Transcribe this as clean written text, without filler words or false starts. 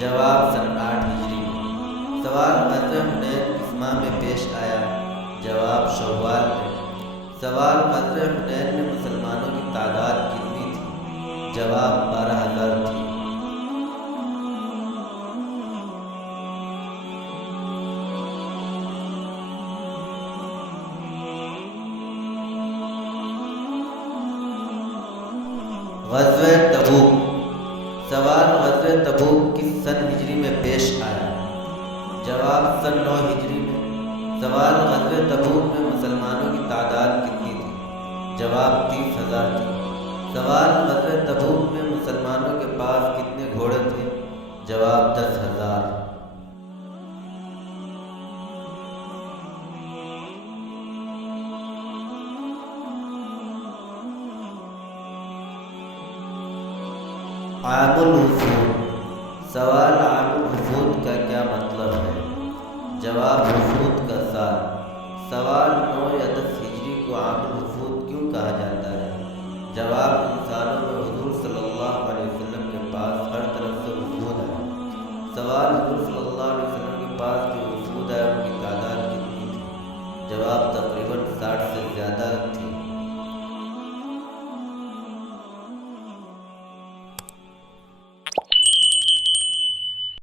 جواب سن 8 ہجری میں۔ سوال غزوہ حنین کس ماہ میں پیش آیا؟ جواب شوال میں۔ سوال غزوہ حنین میں مسلمانوں کی تعداد کتنی تھی؟ جواب 12,000 تھی۔ غزوہ تبوک۔ سوال غزوہ تبوک کس سن ہجری میں پیش آیا؟ جواب سن 9 ہجری میں۔ سوال غزوہ تبوک میں مسلمانوں کی تعداد کتنی تھی؟ جواب 30,000 تھی۔ سوال غزوہ تبوک میں مسلمانوں کے پاس کتنے گھوڑے تھے؟ جواب 10,000۔ عام الوفود۔ سوال عام الوفود کا کیا مطلب ہے؟ جواب وفود کا سال۔ سوال 9 یا 10 ہجری کو عام الوفود کیوں کہا جاتا ہے؟ جواب انسانوں میں حضور صلی اللہ علیہ وسلم کے پاس ہر طرف سے وفود ہے۔ سوال حضور صلی اللہ علیہ وسلم کے پاس جو وفود ہے ان کی تعداد کتنی تھی؟ جواب